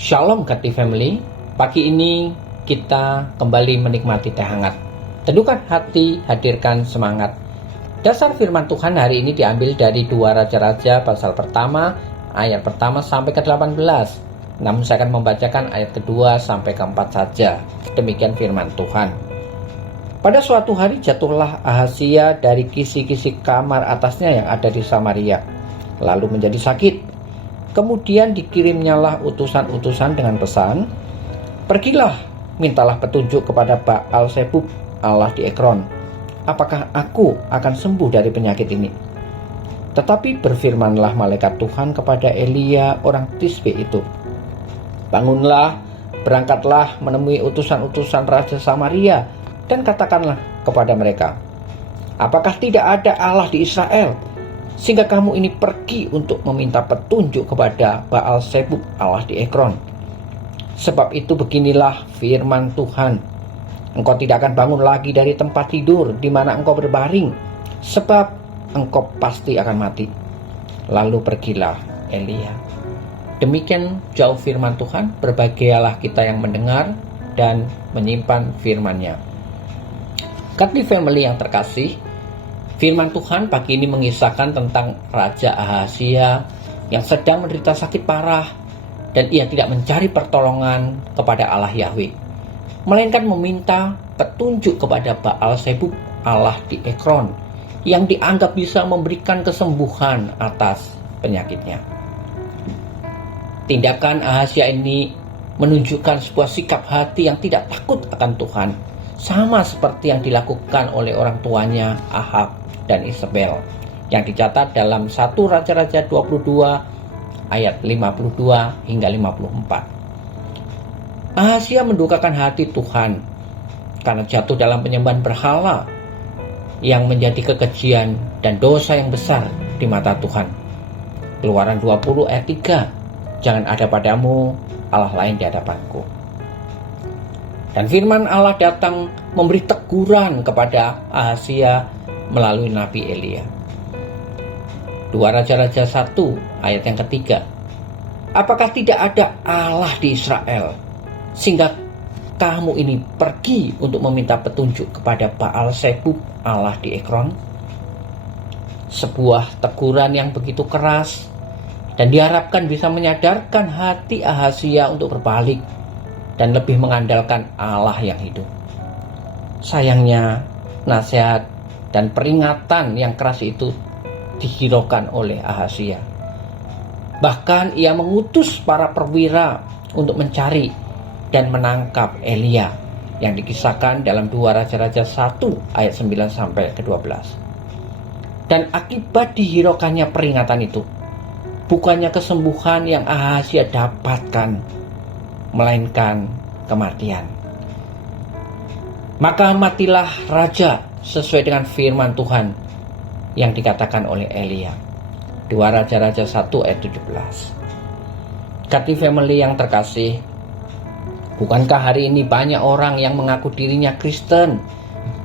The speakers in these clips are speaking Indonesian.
Shalom Kati Family. Pagi ini kita kembali menikmati teh hangat. Teduhkan hati, hadirkan semangat. Dasar firman Tuhan hari ini diambil dari 2 Raja-Raja pasal pertama, ayat pertama sampai ke-18. Namun saya akan membacakan ayat kedua sampai ke-4 saja. Demikian firman Tuhan. Pada suatu hari jatuhlah Ahazia dari kisi-kisi kamar atasnya yang ada di Samaria, lalu menjadi sakit. Kemudian dikirimnyalah utusan-utusan dengan pesan, "Pergilah, mintalah petunjuk kepada Baal Zebub, Allah di Ekron. Apakah aku akan sembuh dari penyakit ini?" Tetapi berfirmanlah malaikat Tuhan kepada Elia orang Tisbe itu, "Bangunlah, berangkatlah menemui utusan-utusan Raja Samaria, dan katakanlah kepada mereka, apakah tidak ada Allah di Israel, sehingga kamu ini pergi untuk meminta petunjuk kepada Baal Zebub, Allah di Ekron? Sebab itu beginilah firman Tuhan, engkau tidak akan bangun lagi dari tempat tidur di mana engkau berbaring, sebab engkau pasti akan mati." Lalu pergilah Elia. Demikian jauh firman Tuhan. Berbahagialah kita yang mendengar dan menyimpan firman-Nya. Kati Family yang terkasih, firman Tuhan pagi ini mengisahkan tentang Raja Ahazia yang sedang menderita sakit parah dan ia tidak mencari pertolongan kepada Allah Yahweh, melainkan meminta petunjuk kepada Baal Zebub, Allah di Ekron, yang dianggap bisa memberikan kesembuhan atas penyakitnya. Tindakan Ahazia ini menunjukkan sebuah sikap hati yang tidak takut akan Tuhan, sama seperti yang dilakukan oleh orang tuanya Ahab dan Isabel, yang dicatat dalam 1 Raja-Raja 22 ayat 52 hingga 54. Ahazia mendukakan hati Tuhan karena jatuh dalam penyembahan berhala yang menjadi kekejian dan dosa yang besar di mata Tuhan. Keluaran 20 ayat 3, "Jangan ada padamu Allah lain di hadapanku." Dan firman Allah datang memberi teguran kepada Ahazia melalui Nabi Elia. 2 Raja-Raja 1 ayat yang ketiga, "Apakah tidak ada Allah di Israel, sehingga kamu ini pergi untuk meminta petunjuk kepada Baal Zebub, Allah di Ekron?" Sebuah teguran yang begitu keras dan diharapkan bisa menyadarkan hati Ahazia untuk berbalik dan lebih mengandalkan Allah yang hidup. Sayangnya, nasihat dan peringatan yang keras itu dihiraukan oleh Ahazia. Bahkan ia mengutus para perwira untuk mencari dan menangkap Elia, yang dikisahkan dalam 2 Raja-Raja 1 ayat 9 sampai ke-12. Dan akibat dihiraukannya peringatan itu, bukannya kesembuhan yang Ahazia dapatkan, melainkan kematian. Maka matilah raja sesuai dengan firman Tuhan yang dikatakan oleh Elia. 2 Raja-Raja 1 ayat 17. Kati Family yang terkasih, bukankah hari ini banyak orang yang mengaku dirinya Kristen,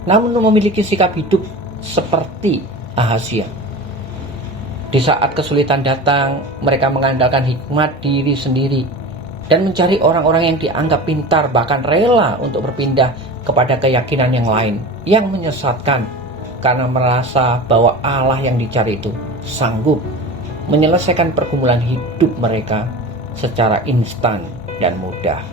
namun memiliki sikap hidup seperti Ahazia? Di saat kesulitan datang, mereka mengandalkan hikmat diri sendiri dan mencari orang-orang yang dianggap pintar, bahkan rela untuk berpindah kepada keyakinan yang lain yang menyesatkan, karena merasa bahwa Allah yang dicari itu sanggup menyelesaikan pergumulan hidup mereka secara instan dan mudah.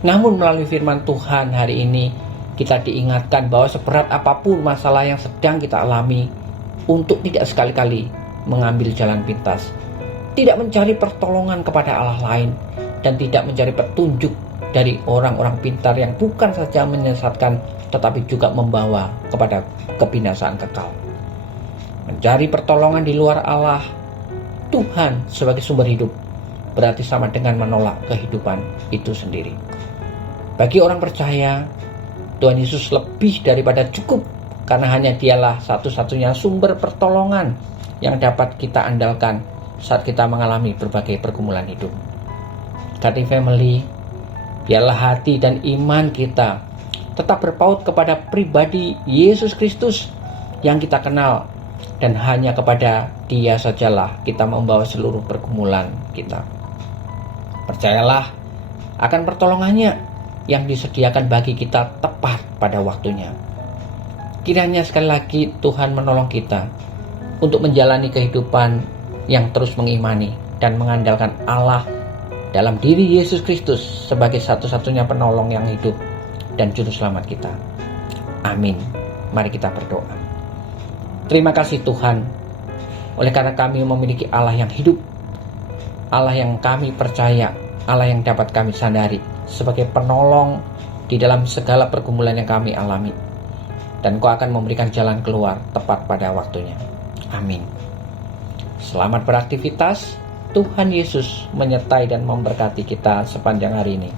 Namun melalui firman Tuhan hari ini, kita diingatkan bahwa seberat apapun masalah yang sedang kita alami, untuk tidak sekali-kali mengambil jalan pintas, tidak mencari pertolongan kepada Allah lain, dan tidak mencari petunjuk dari orang-orang pintar yang bukan saja menyesatkan, tetapi juga membawa kepada kebinasaan kekal. Mencari pertolongan di luar Allah, Tuhan sebagai sumber hidup, berarti sama dengan menolak kehidupan itu sendiri. Bagi orang percaya, Tuhan Yesus lebih daripada cukup, karena hanya Dialah satu-satunya sumber pertolongan yang dapat kita andalkan saat kita mengalami berbagai pergumulan hidup. Kati Family, biarlah hati dan iman kita tetap berpaut kepada pribadi Yesus Kristus yang kita kenal, dan hanya kepada Dia sajalah kita membawa seluruh pergumulan kita. Percayalah akan pertolongannya yang disediakan bagi kita tepat pada waktunya. Kiranya sekali lagi Tuhan menolong kita untuk menjalani kehidupan yang terus mengimani dan mengandalkan Allah dalam diri Yesus Kristus sebagai satu-satunya penolong yang hidup dan juru selamat kita. Amin. Mari kita berdoa. Terima kasih Tuhan, oleh karena kami memiliki Allah yang hidup, Allah yang kami percaya, Allah yang dapat kami sandari sebagai penolong di dalam segala pergumulan yang kami alami. Dan Kau akan memberikan jalan keluar tepat pada waktunya. Amin. Selamat beraktivitas. Tuhan Yesus menyertai dan memberkati kita sepanjang hari ini.